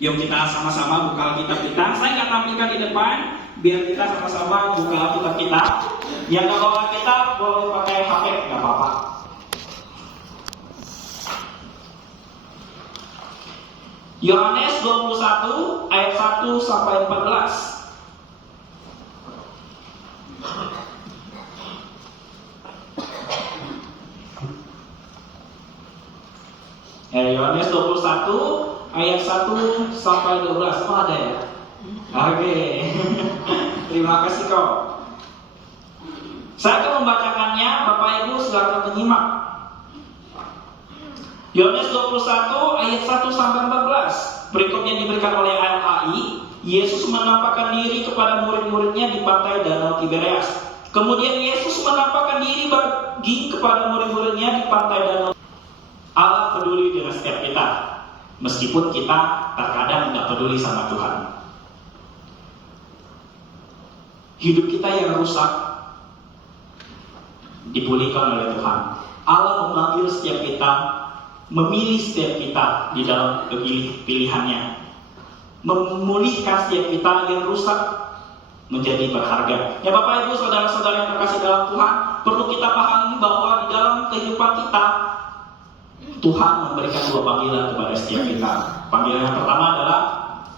Yuk kita sama-sama buka Alkitab kita. Saya akan tampilkan di depan, biar kita sama-sama buka Alkitab kita. Yang nggak bawa Alkitab boleh pakai HP, nggak apa-apa. Yohanes 21 ayat 1 sampai 14. Yohanes 21 ayat 1 sampai 12. Oh, ada ya? Oke. Terima kasih kau. Saya akan membacakannya, Bapak Ibu silakan menyimak. Yohanes 21 ayat 1 sampai 14. Berikutnya diberikan oleh LAI. Yesus menampakkan diri kepada murid-muridnya di pantai Danau Tiberias. Kemudian Yesus menampakkan diri bagi kepada murid-muridnya di pantai Danau. Allah peduli dengan setiap kita, meskipun kita terkadang tidak peduli sama Tuhan. Hidup kita yang rusak dipulihkan oleh Tuhan. Allah memanggil setiap kita, memilih setiap kita di dalam pilihannya, memulihkan setiap kita yang rusak menjadi berharga. Ya Bapak Ibu, saudara-saudara yang terkasih dalam Tuhan, perlu kita pahami bahwa di dalam kehidupan kita Tuhan memberikan dua panggilan kepada setiap kita. Panggilan yang pertama adalah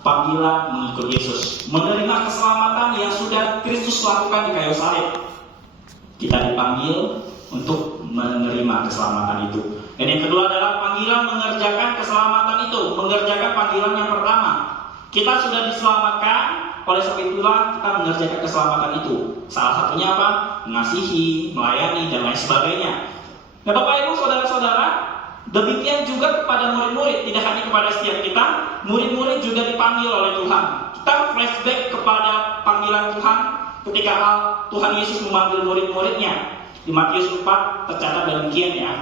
panggilan mengikut Yesus, menerima keselamatan yang sudah Kristus lakukan di kayu salib. Kita dipanggil untuk menerima keselamatan itu. Dan yang kedua adalah panggilan mengerjakan keselamatan itu, mengerjakan panggilan yang pertama. Kita sudah diselamatkan, oleh sebab itulah kita mengerjakan keselamatan itu. Salah satunya apa? Mengasihi, melayani, dan lain sebagainya. Nah Bapak Ibu, saudara-saudara, demikian juga kepada murid-murid, tidak hanya kepada setiap kita, murid-murid juga dipanggil oleh Tuhan. Kita flashback kepada panggilan Tuhan ketika Tuhan Yesus memanggil murid-muridnya. Di Matius 4 tercatat demikian ya.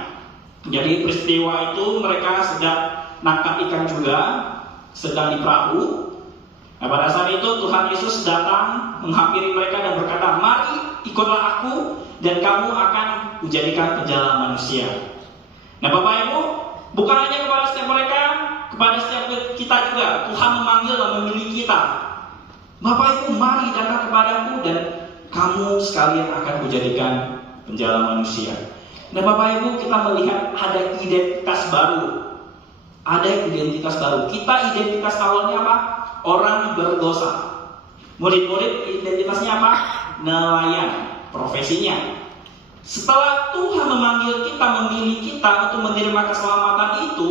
Jadi peristiwa itu mereka sedang nangkap ikan juga, sedang di perahu. Nah pada saat itu Tuhan Yesus datang menghampiri mereka dan berkata, "Mari ikutlah aku dan kamu akan menjadikan penjala manusia." Nah Bapak Ibu, bukan hanya kepada setiap mereka, kepada setiap kita juga Tuhan memanggil dan memilih kita. Bapak Ibu, mari datang kepadaku dan kamu sekalian akan kujadikan penjala manusia. Nah Bapak Ibu, kita melihat ada identitas baru. Ada identitas baru. Kita identitas awalnya apa? Orang berdosa. Murid-murid identitasnya apa? Nelayan, profesinya. Setelah Tuhan memanggil kita, memilih kita untuk menerima keselamatan itu,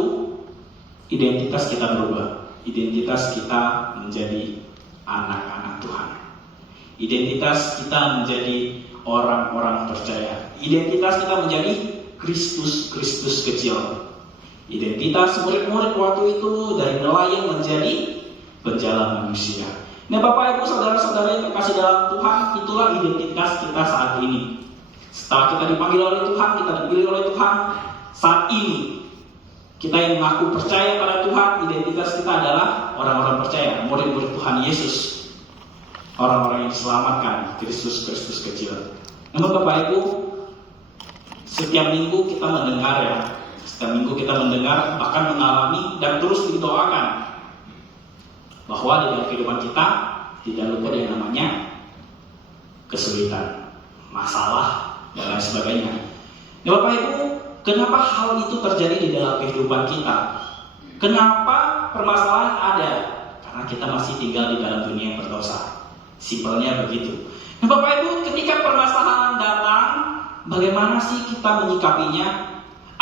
identitas kita berubah. Identitas kita menjadi anak-anak Tuhan. Identitas kita menjadi orang-orang percaya. Identitas kita menjadi Kristus kecil. Identitas murid-murid waktu itu dari nelayan menjadi penjala manusia. Nah Bapak Ibu, saudara-saudara yang terkasih dalam Tuhan, itulah identitas kita saat ini. Setelah kita dipanggil oleh Tuhan, kita dipilih oleh Tuhan, saat ini kita yang mengaku percaya pada Tuhan, identitas kita adalah orang-orang percaya, murid-murid Tuhan Yesus, orang-orang yang diselamatkan, Kristus kecil. Namun Bapak Ibu, setiap minggu kita mendengar ya, setiap minggu kita mendengar, bahkan mengalami dan terus didoakan bahwa di dalam kehidupan kita tidak lupa yang namanya kesulitan, masalah, dan lain sebagainya. Ya Bapak Ibu, kenapa hal itu terjadi di dalam kehidupan kita? Kenapa permasalahan ada? Karena kita masih tinggal di dalam dunia yang berdosa. Simpelnya begitu. Nah Bapak Ibu, ketika permasalahan datang, bagaimana sih kita menyikapinya?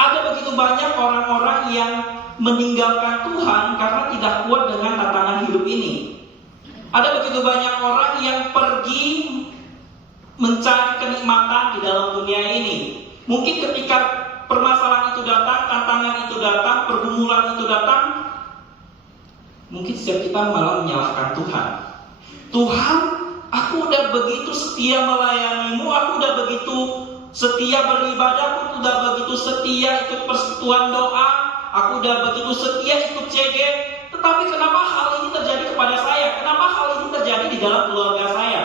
Ada begitu banyak orang-orang yang meninggalkan Tuhan karena tidak kuat dengan tantangan hidup ini. Ada begitu banyak orang yang pergi mencari kenikmatan di dalam dunia ini. Mungkin ketika permasalahan itu datang, tantangan itu datang, pergumulan itu datang, mungkin setiap kita malah menyalahkan Tuhan. Tuhan, aku udah begitu setia melayanimu, aku udah begitu setia beribadah, aku udah begitu setia ikut persekutuan doa, aku udah begitu setia ikut CG, tetapi kenapa hal ini terjadi kepada saya? Kenapa hal ini terjadi di dalam keluarga saya?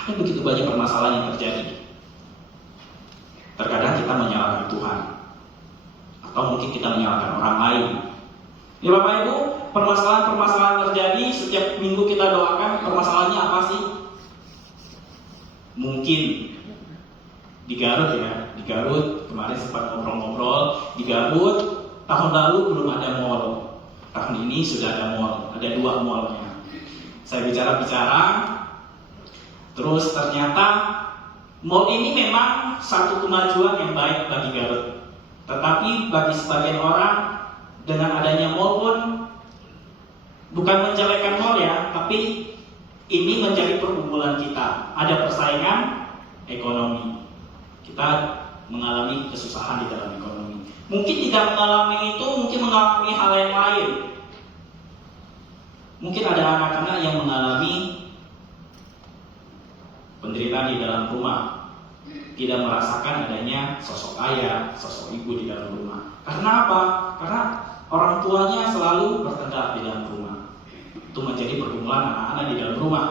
Ada begitu banyak permasalahan yang terjadi. Terkadang kita menyalahkan Tuhan, atau mungkin kita menyalahkan orang lain. Ya Bapak Ibu, permasalahan-permasalahan terjadi, setiap minggu kita doakan, permasalahannya apa sih? Mungkin di Garut ya, di Garut kemarin sempat ngobrol-ngobrol, di Garut tahun lalu belum ada mall, tahun ini sudah ada mall, ada 2 mallnya. Saya bicara-bicara, terus ternyata mall ini memang satu kemajuan yang baik bagi Garut. Tetapi bagi sebagian orang, dengan adanya mall pun bukan menjelekkan mall ya, tapi ini menjadi pergumulan kita. Ada persaingan ekonomi. Kita mengalami kesusahan di dalam ekonomi. Mungkin tidak mengalami itu, mungkin mengalami hal yang lain. Mungkin ada anak-anak yang mengalami penderitaan di dalam rumah, tidak merasakan adanya sosok ayah, sosok ibu di dalam rumah. Karena apa? Karena orang tuanya selalu bertengkar di dalam rumah. Itu menjadi pergumulan anak-anak di dalam rumah.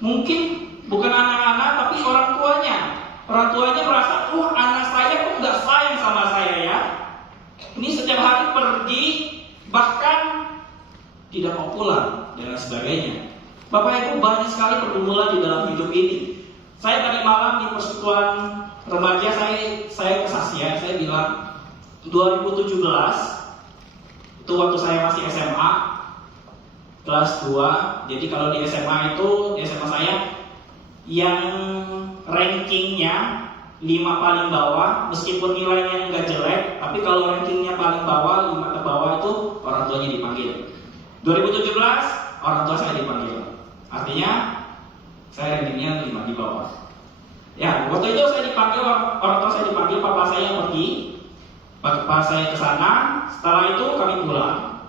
Mungkin bukan anak-anak, tapi orang tuanya. Orang tuanya merasa, anak saya kok nggak sayang sama saya ya. Ini setiap hari pergi, bahkan tidak mau pulang, dan sebagainya. Bapak Ibu, banyak sekali pergumulan di dalam hidup ini. Saya tadi malam di persekutuan remaja, saya kesaksian, saya bilang 2017 itu waktu saya masih SMA kelas 2. Jadi kalau di SMA itu, di SMA saya yang rankingnya 5 paling bawah, meskipun nilainya enggak jelek, tapi kalau rankingnya paling bawah, 5 ke bawah itu orang tuanya dipanggil. 2017 orang tua saya dipanggil, artinya saya rankingnya 5 di bawah. Ya, waktu itu saya dipanggil, orang tua saya dipanggil, papa saya yang pergi, papa saya ke sana. Setelah itu kami pulang.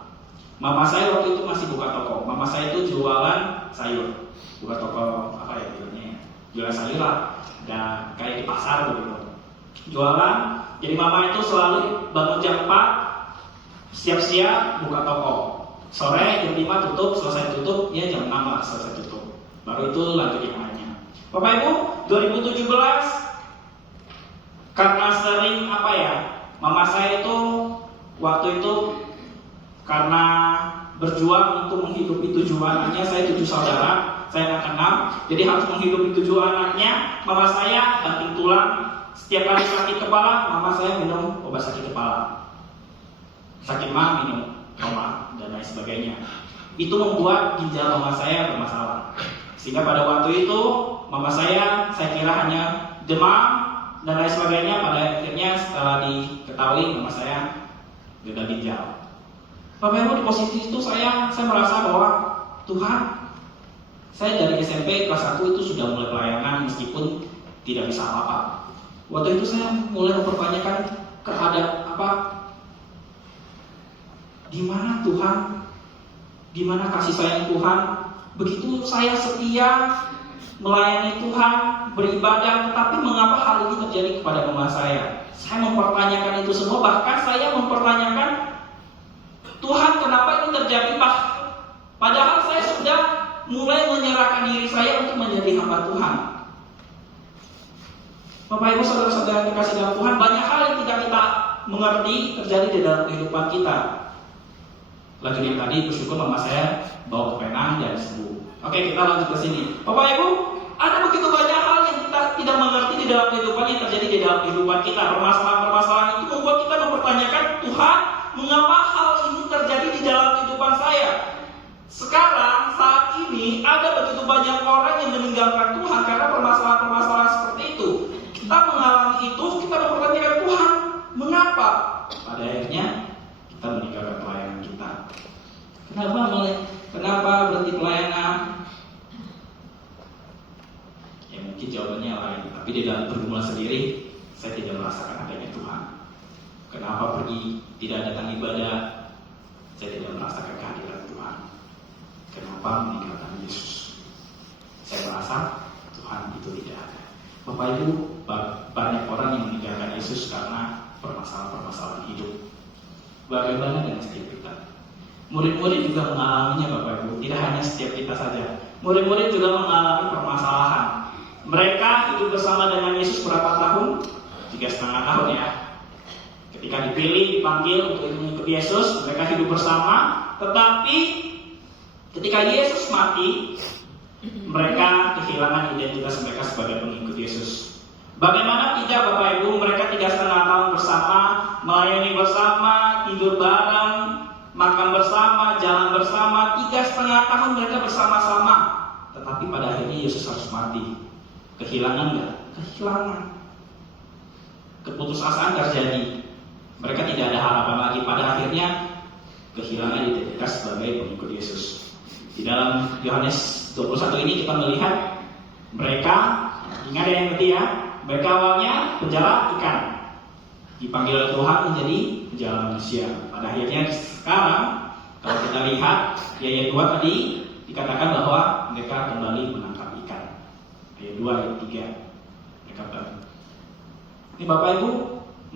Mama saya waktu itu masih buka toko. Mama saya itu jualan sayur, buka toko apa ya bilangnya, jualan sayur lah, dan kayak di pasar begitu. Jualan. Jadi mama itu selalu bangun jam 4, siap-siap buka toko. Sore jam 5 tutup, selesai tutup, ya jam 6 lah selesai tutup. Baru itu lanjut yang lainnya. Bapak Ibu, 2017 karena sering mama saya itu waktu itu karena berjuang untuk menghidupi 7 anaknya, saya 7 saudara, saya anak 6, jadi harus menghidupi 7 anaknya. Mama saya banting tulang, setiap kali sakit kepala, mama saya minum obat sakit kepala, sakit mah minum obat dan lain sebagainya. Itu membuat ginjal mama saya bermasalah, sehingga pada waktu itu mama saya kira hanya demam dan lain sebagainya. Pada akhirnya setelah diketahui mama saya gagal ginjal. Bapak Ibu, di posisi itu saya merasa bahwa Tuhan, saya dari SMP kelas 1 itu sudah mulai pelayanan meskipun tidak bisa apa-apa. Waktu itu saya mulai mempertanyakan di mana Tuhan, di mana kasih sayang Tuhan. Begitu saya setia melayani Tuhan, beribadah, tetapi mengapa hal ini terjadi kepada mama saya? Saya mempertanyakan itu semua, bahkan saya mempertanyakan, Tuhan, kenapa ini terjadi? Padahal saya sudah mulai menyerahkan diri saya untuk menjadi hamba Tuhan. Bapak Ibu, saudara-saudara yang dikasihi dalam Tuhan, banyak hal yang tidak kita mengerti terjadi di dalam kehidupan kita. Lanjut yang tadi, bersyukur mama saya bawa ke Penang dan sembuh. Oke, kita lanjut ke sini. Bapak Ibu, ada begitu banyak hal yang kita tidak mengerti di dalam kehidupan yang terjadi di dalam kehidupan kita. Permasalahan-permasalahan itu membuat kita mempertanyakan, Tuhan, mengapa hal ini terjadi di dalam kehidupan saya? Sekarang, saat ini, ada begitu banyak orang yang meninggalkan Tuhan karena permasalahan-permasalahan seperti itu. Kita mengalami itu, kita mempertanyakan, Tuhan, mengapa? Pada akhirnya, kita meninggalkan pelayanan kita. Kenapa berhenti pelayanan? Ya mungkin jawabannya lain, tapi di dalam pergumulan sendiri, saya tidak merasakan adanya Tuhan. Kenapa pergi tidak datang ibadah? Saya tidak merasakan kehadiran Tuhan. Kenapa meninggalkan Yesus? Saya merasa Tuhan itu tidak ada. Bapak Ibu, banyak orang yang meninggalkan Yesus karena permasalahan-permasalahan hidup. Bagaimana dengan setiap kita? Murid-murid juga mengalaminya, Bapak Ibu. Tidak hanya setiap kita saja. Murid-murid juga mengalami permasalahan. Mereka hidup bersama dengan Yesus berapa tahun? 3,5 tahun ya. Ketika dipilih, dipanggil untuk mengikuti Yesus, mereka hidup bersama. Tetapi ketika Yesus mati, mereka kehilangan identitas mereka sebagai pengikut Yesus. Bagaimana tidak Bapak Ibu, mereka 3,5 tahun bersama, melayani bersama, tidur bareng, makan bersama, jalan bersama, 3,5 tahun mereka bersama-sama. Tetapi pada akhirnya Yesus harus mati. Kehilangan nggak? Kehilangan. Keputusasaan terjadi. Mereka tidak ada harapan lagi. Pada akhirnya kehilangan identitas sebagai pengikut Yesus. Di dalam Yohanes 21 ini kita melihat mereka, ingat yang ketiga, mereka awalnya penjala ikan, dipanggil oleh Tuhan menjadi penjala manusia. Pada akhirnya sekarang kalau kita lihat di ayat 2 tadi dikatakan bahwa mereka kembali menangkap ikan. Ayat 2, ayat 3 mereka kembali. Ini Bapak Ibu,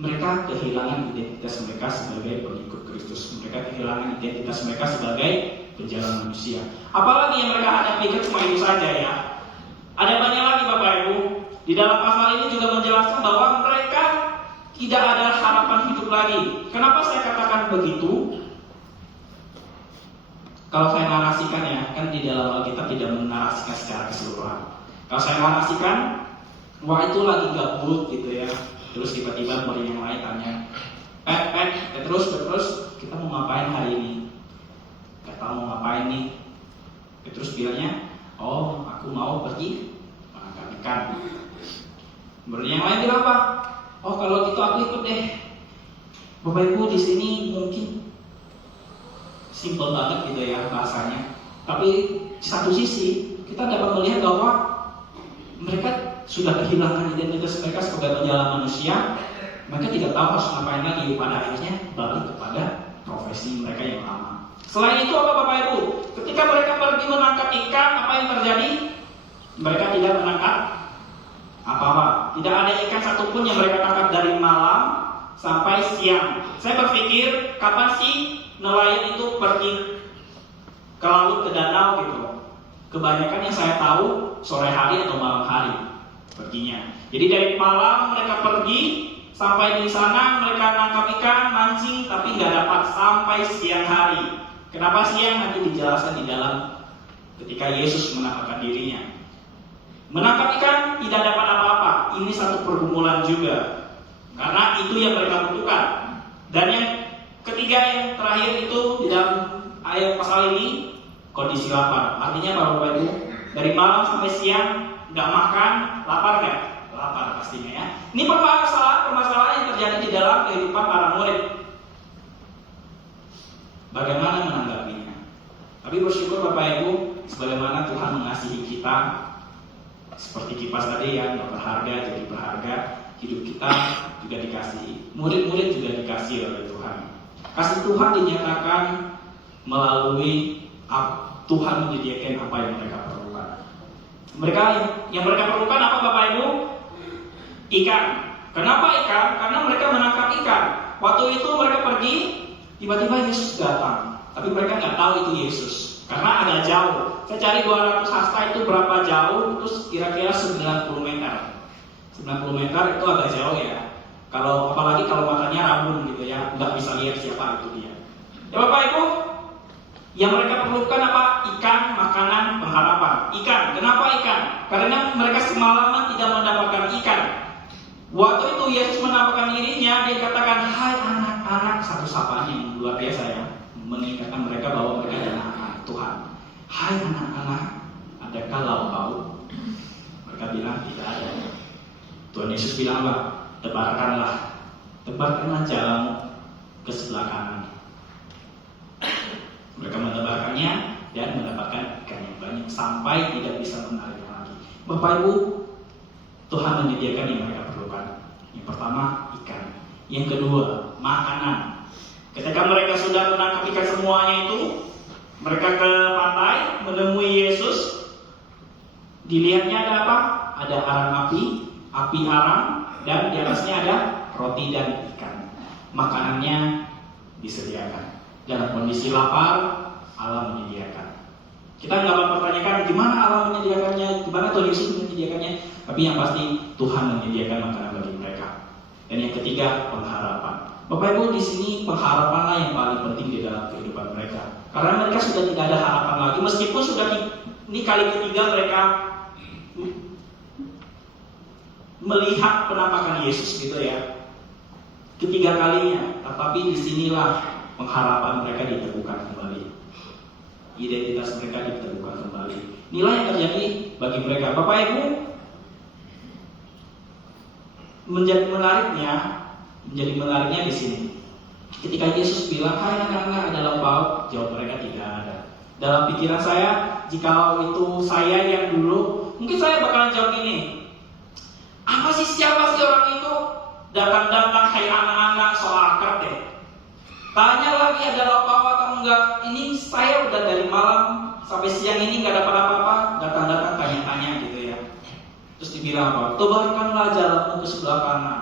mereka kehilangan identitas mereka sebagai pengikut Kristus. Mereka kehilangan identitas mereka sebagai penjala manusia. Apalagi yang mereka hadapi, kan cuma itu saja ya. Ada banyak lagi Bapak Ibu. Di dalam pasal ini juga menjelaskan bahwa mereka tidak ada harapan hidup lagi. Kenapa saya katakan begitu? Kalau saya narasikan ya, kan di dalam Alkitab tidak menarasikan secara keseluruhan. Kalau saya narasikan, wah itu lagi gabut gitu ya. Terus tiba-tiba murid yang lain tanya, terus kita mau ngapain hari ini? Gak tahu mau ngapain nih. Terus bilangnya, oh aku mau pergi menangkap ikan. Murid yang lain bilang apa? Oh kalau gitu aku ikut deh. Bapak Ibu di sini mungkin simple banget gitu ya bahasanya. Tapi di satu sisi kita dapat melihat bahwa mereka sudah kehilangan identitas mereka sebagai penjala manusia. Mereka tidak tahu harus ngapain lagi. Pada akhirnya balik kepada profesi mereka yang lama. Selain itu apa Bapak Ibu? Ketika mereka pergi menangkap ikan, apa yang terjadi? Mereka tidak menangkap apa-apa. Tidak ada ikan satupun yang mereka tangkap dari malam sampai siang. Saya berpikir kapan sih nelayan itu pergi ke laut, ke danau gitu. Kebanyakan yang saya tahu sore hari atau malam hari perginya. Jadi dari malam mereka pergi sampai di sana mereka nangkap ikan, mancing, tapi nggak dapat sampai siang hari. Kenapa siang? Nanti dijelaskan di dalam ketika Yesus menampakkan dirinya. Menangkap ikan tidak dapat apa-apa. Ini satu pergumulan juga. Karena itu yang mereka butuhkan. Dan yang ketiga yang terakhir itu di dalam ayat pasal ini kondisi lapar. Artinya Bapak Ibu, dari malam sampai siang nggak makan, lapar nggak? Lapar pastinya ya. Ini permasalahan yang terjadi di dalam kehidupan para murid. Bagaimana menanggapinya? Tapi bersyukur Bapak Ibu, sebagaimana Tuhan mengasihi kita, seperti kipas tadi ya, nggak berharga jadi berharga. Hidup kita juga dikasihi, murid-murid juga dikasihi oleh Tuhan. Kasih Tuhan dinyatakan melalui Tuhan menyediakan apa yang mereka perlukan. Yang mereka perlukan apa Bapak Ibu? Ikan. Kenapa ikan? Karena mereka menangkap ikan. Waktu itu mereka pergi, tiba-tiba Yesus datang. Tapi mereka nggak tahu itu Yesus, karena agak jauh. Saya cari 200 hasta itu berapa jauh, terus kira-kira 90 meter. 90 meter itu agak jauh ya. Kalau apalagi kalau matanya rabun gitu ya, nggak bisa lihat siapa itu dia. Ya Bapak Ibu, yang mereka perlukan apa? Ikan, makanan, pengharapan. Ikan. Kenapa ikan? Karena mereka semalaman tidak mendapatkan ikan. Waktu itu Yesus menampakkan dirinya, dia katakan, hai anak-anak, satu sapaan yang luar biasa ya, mengingatkan mereka bahwa mereka adalah anak Tuhan. Hai anak-anak, adakah lauk pauk? Mereka bilang tidak ada. Tuhan Yesus bilang apa? Tebarkanlah jalanmu ke sebelah kanan. Mereka menebarkannya dan mendapatkan ikan yang banyak sampai tidak bisa menariknya lagi. Bapak Ibu, Tuhan menyediakan yang mereka perlukan. Yang pertama ikan, yang kedua makanan. Ketika mereka sudah menangkap ikan semuanya itu, mereka ke pantai menemui Yesus. Dilihatnya ada apa? Ada arang api arang, dan di atasnya ada roti dan ikan. Makanannya disediakan. Dalam kondisi lapar, Allah menyediakan. Kita nggak mempertanyakan gimana Allah menyediakannya, gimana Tuhan Yesus menyediakannya, tapi yang pasti Tuhan menyediakan makanan bagi mereka. Dan yang ketiga, pengharapan. Bapak Ibu, di sini pengharapanlah yang paling penting di dalam kehidupan mereka. Karena mereka sudah tidak ada harapan lagi, meskipun sudah ini kali ketiga mereka melihat penampakan Yesus gitu ya. Ketiga kalinya, tetapi disinilah pengharapan mereka diteguhkan kembali. Identitas mereka diteguhkan kembali. Inilah yang terjadi bagi mereka. Bapak Ibu, menjadi menariknya di sini. Ketika Yesus bilang, "Hai anak-anak, ada lauk?" Jawab mereka, "Tidak ada." Dalam pikiran saya, jika itu saya yang dulu, mungkin saya bakalan jawab ini. Siapa sih orang itu? Datang-datang, "Hai anak-anak, so akrab deh. Tanya lagi ada lauk atau enggak. Ini saya udah dari malam sampai siang ini nggak dapat apa-apa. Datang-datang tanya-tanya gitu ya." Terus dibilang apa? "Tebarkanlah jalanmu ke sebelah kanan."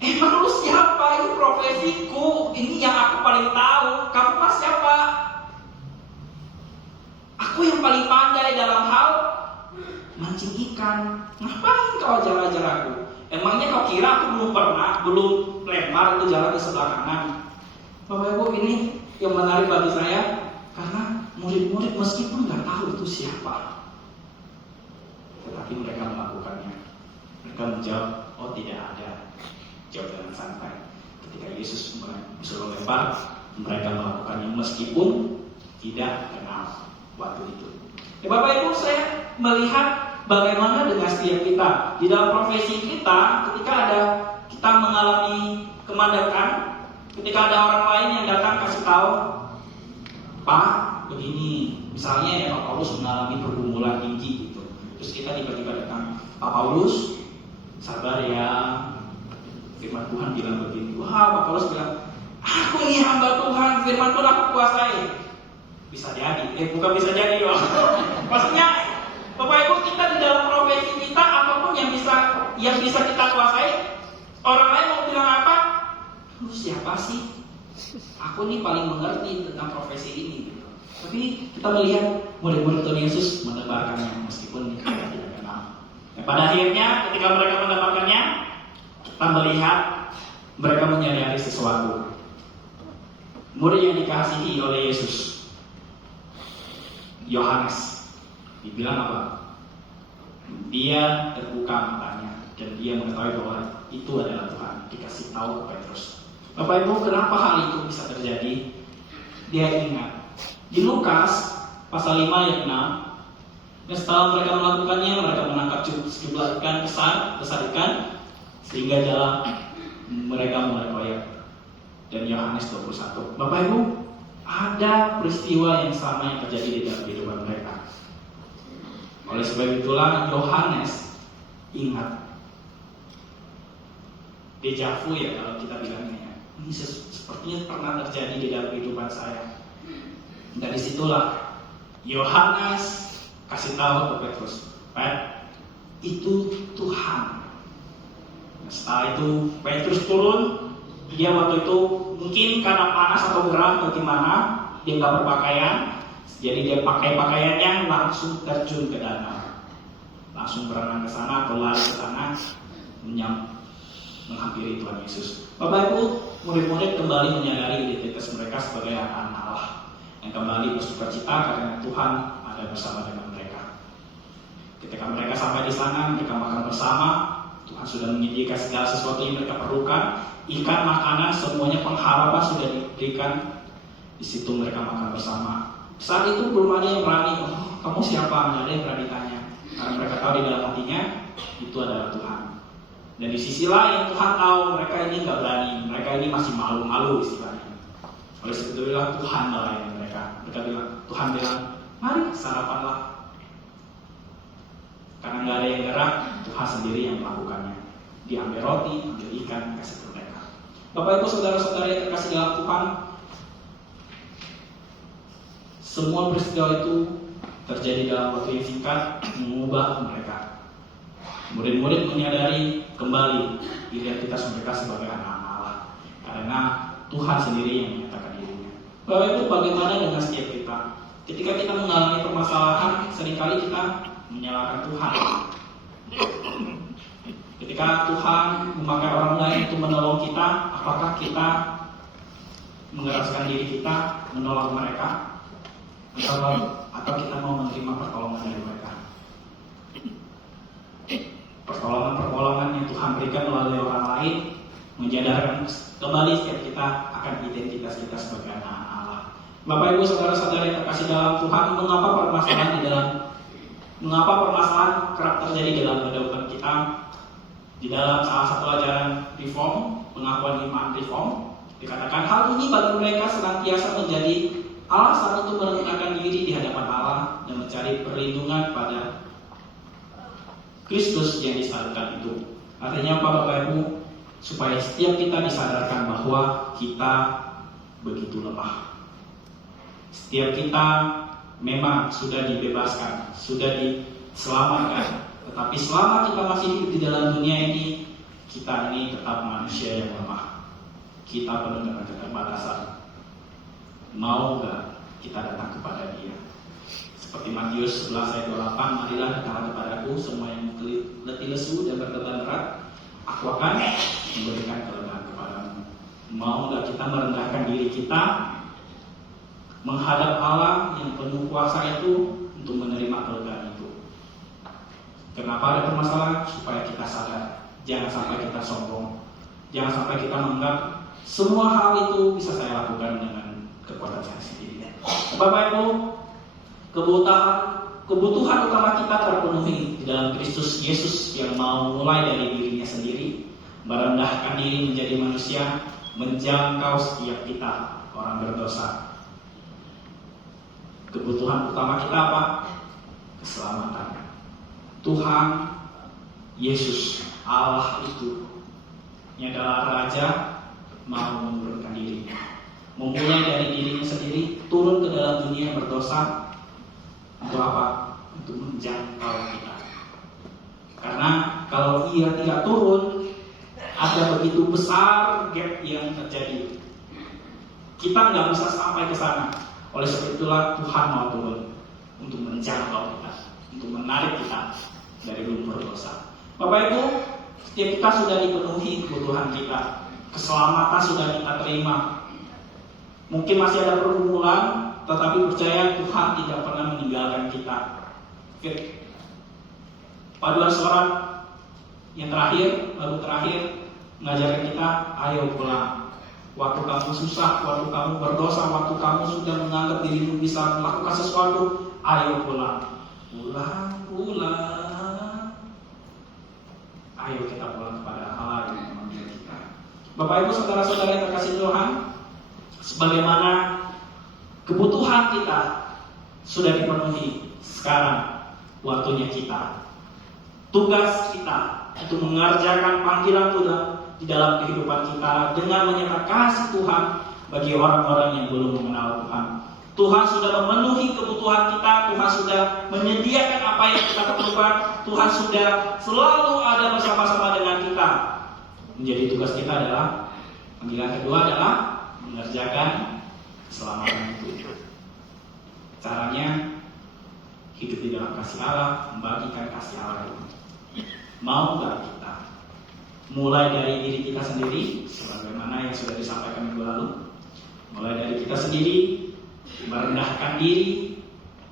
Emang lu siapa? Ini profesiku. Ini yang aku paling tahu. Kamu mas siapa? Aku yang paling pandai dalam hal mancing ikan. Ngapain kau ajar-ajar aku? Emangnya kau kira aku belum lempar itu jalan ke sebelah kanan? Bapak Ibu, ini yang menarik bagi saya, karena murid-murid meskipun nggak tahu itu siapa, tetapi mereka melakukannya. Mereka menjawab, "Oh tidak ada." Jawab dengan santai. Ketika Yesus disuruh lempar, mereka melakukannya meskipun tidak kenal waktu itu. Bapak Ibu, saya melihat bagaimana dengan setiap kita di dalam profesi kita. Ketika kita mengalami kemandekan, ketika ada orang lain yang datang kasih tahu, "Pak, begini." Misalnya ya, Pak Paulus mengalami pergumulan tinggi gitu. Terus kita tiba-tiba datang, "Pak Paulus, sabar ya. Firman Tuhan bilang begini." Wah, Pak Paulus bilang, "Aku ini hamba Tuhan, firman Tuhan aku kuasai." Bisa jadi, bukan bisa jadi loh. Maksudnya, Bapak Ibu, kita di dalam profesi kita, apapun yang bisa kita kuasai, orang lain mau bilang apa? "Lu siapa sih? Aku ini paling mengerti tentang profesi ini." Gitu. Tapi kita melihat murid-murid Tuhan Yesus menebarkannya meskipun kita tidak kenal. Pada akhirnya, ketika mereka mendapatkannya, kita melihat mereka menyadari sesuatu. Murid yang dikasihi oleh Yesus, Yohanes, dibilang apa? Dia terbuka matanya dan dia mengetahui bahwa itu adalah Tuhan. Dikasih tahu ke Petrus. Bapak Ibu, kenapa hal itu bisa terjadi? Dia ingat di Lukas pasal 5 ayat 6. Dan setelah mereka melakukannya, mereka menangkap sejumlah ikan besar ikan, sehingga jalan mereka mulai koyak. Dan Yohanes 21. Bapak Ibu, ada peristiwa yang sama yang terjadi di dalam kehidupan mereka. Oleh sebab itulah Yohanes ingat. Dejavu ya kalau kita bilangnya. Ini sepertinya pernah terjadi di dalam kehidupan saya. Dan disitulah Yohanes kasih tahu ke Petrus, "Pet, itu Tuhan." Setelah itu Petrus turun. Dia waktu itu mungkin karena panas atau gerah atau gimana, dia nggak berpakaian. Jadi dia pakai pakaiannya langsung terjun ke danau, langsung berenang ke sana atau lari ke sana, menghampiri Tuhan Yesus. Bapak Ibu, murid-murid kembali menyadari identitas mereka sebagai anak-anak Allah yang kembali bersukacita karena Tuhan ada bersama dengan mereka. Ketika mereka sampai di sana, mereka makan bersama. Tuhan sudah menyediakan segala sesuatu yang mereka perlukan. Ikan, makanan, semuanya pengharapan sudah diberikan. Di situ mereka makan bersama. Saat itu belum ada yang berani, "Oh, kamu siapa?" Tidak ada yang berani tanya. Karena mereka tahu di dalam hatinya itu adalah Tuhan. Dan di sisi lain Tuhan tahu mereka ini nggak berani, mereka ini masih malu-malu istilahnya. Oleh sebab itu bilang Tuhan melayani mereka. Mereka bilang, Tuhan bilang, "Mari sarapanlah." Karena nggak ada yang gerak, Tuhan sendiri yang melakukannya. Dia ambil roti, ambil ikan, kasih ke mereka. Bapak Ibu, saudara-saudara yang terkasih dalam Tuhan, semua peristiwa itu terjadi dalam waktu yang singkat, mengubah mereka. Murid-murid menyadari kembali identitas mereka sebagai anak-anak Allah, karena Tuhan sendiri yang menyatakan dirinya. Bapak Ibu, bagaimana dengan setiap kita? Ketika kita mengalami permasalahan, seringkali kita menyalahkan Tuhan. Ketika Tuhan memakai orang lain untuk menolong kita, apakah kita mengeraskan diri kita menolak mereka, atau kita mau menerima pertolongan dari mereka. Pertolongan yang Tuhan berikan melalui orang lain menyadarkan kembali setiap kita akan identitas kita sebagai anak Allah. Bapak Ibu saudara-saudara yang terkasih dalam Tuhan, mengapa permasalahan kerap terjadi dalam kehidupan kita? Di dalam salah satu ajaran reform, pengakuan iman reform, dikatakan hal ini bagi mereka senantiasa menjadi alasan untuk merendahkan diri di hadapan Allah dan mencari perlindungan pada Kristus yang disalibkan itu. Artinya apa Bapak Ibu? Supaya setiap kita disadarkan bahwa kita begitu lemah. Setiap kita memang sudah dibebaskan, sudah diselamatkan. Tetapi selama kita masih hidup di dalam dunia ini, kita ini tetap manusia yang lemah. Kita penuh dengan keterbatasan. Mau gak kita datang kepada Dia? Seperti Matius 11 ayat 28, marilah datanglah kepadaku semua yang letih lesu dan berbeban berat, aku akan memberikan kelegaan kepadamu. Mau gak kita merendahkan diri kita menghadap Allah yang penuh kuasa itu untuk menerima kelegaan itu? Kenapa ada permasalahan? Supaya kita sadar, jangan sampai kita sombong, jangan sampai kita menganggap semua hal itu bisa saya lakukan dengan kekuatan saya sendiri. Bapak Ibu, kebutuhan utama kita terpenuhi di dalam Kristus Yesus yang mau mulai dari dirinya sendiri, merendahkan diri menjadi manusia, menjangkau setiap kita orang berdosa. Kebutuhan utama kita apa? Keselamatan. Tuhan Yesus Allah itu yang adalah Raja mau menurunkan diri, memulai dari dirinya sendiri, turun ke dalam dunia yang berdosa. Untuk apa? Untuk menjangkau kita. Karena kalau Ia tidak turun, ada begitu besar gap yang terjadi. Kita nggak bisa sampai ke sana. Oleh sebab itulah Tuhan mau turun untuk menjangkau kita, untuk menarik kita dari lumpur dosa. Bapak Ibu, setiap kita sudah dipenuhi kebutuhan kita, keselamatan sudah kita terima. Mungkin masih ada pergumulan, tetapi percaya Tuhan tidak pernah meninggalkan kita. Paduan suara yang terakhir, baru terakhir, mengajarkan kita, ayo pulang. Waktu kamu susah, waktu kamu berdosa, waktu kamu sudah menganggap dirimu bisa melakukan sesuatu, ayo pulang. Pulang. Ayo kita pulang kepada Allah yang memanggil kita. Bapak Ibu saudara-saudara yang terkasih Tuhan, sebagaimana kebutuhan kita sudah dipenuhi, sekarang waktunya kita, tugas kita untuk mengerjakan panggilan Tuhan di dalam kehidupan kita dengan menyatakan kasih Tuhan bagi orang-orang yang belum mengenal Tuhan. Tuhan sudah memenuhi kebutuhan kita, Tuhan sudah menyediakan apa yang kita perlukan, Tuhan sudah selalu ada bersama-sama dengan kita. Menjadi tugas kita adalah, panggilan kedua adalah mengerjakan keselamatan itu. Caranya hidup di dalam kasih Allah, membagikan kasih Allah itu. Mau gak kita mulai dari diri kita sendiri, sebagaimana yang sudah disampaikan minggu lalu, mulai dari kita sendiri, merendahkan diri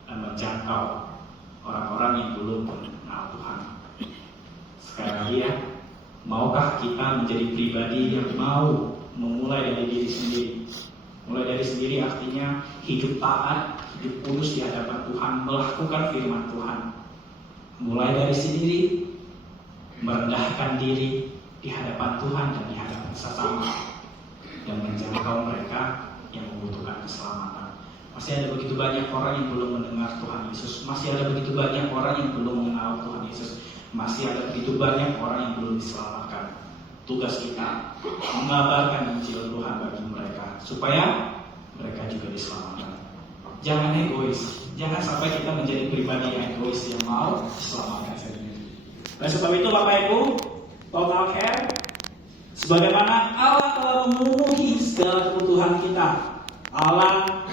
dan menjangkau orang-orang yang belum mengenal Tuhan. Sekali lagi ya, maukah kita menjadi pribadi yang mau memulai dari diri sendiri? Mulai dari sendiri artinya hidup taat, hidup kudus di hadapan Tuhan, melakukan firman Tuhan. Mulai dari sendiri, merendahkan diri di hadapan Tuhan dan di hadapan sesama, dan menjangkau mereka yang membutuhkan keselamatan. Masih ada begitu banyak orang yang belum mendengar Tuhan Yesus. Masih ada begitu banyak orang yang belum mengenal Tuhan Yesus. Masih ada begitu banyak orang yang belum diselamatkan. Tugas kita mengabarkan Injil Tuhan bagi mereka, supaya mereka juga diselamatkan. Jangan egois. Jangan sampai kita menjadi pribadi yang egois yang mau diselamatkan sendiri. Oleh sebab itu Bapak Ibu, total care, sebagaimana Allah telah memenuhi segala kebutuhan kita, Allah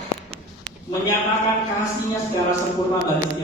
menyatakan kasih-Nya secara sempurna bagi setiap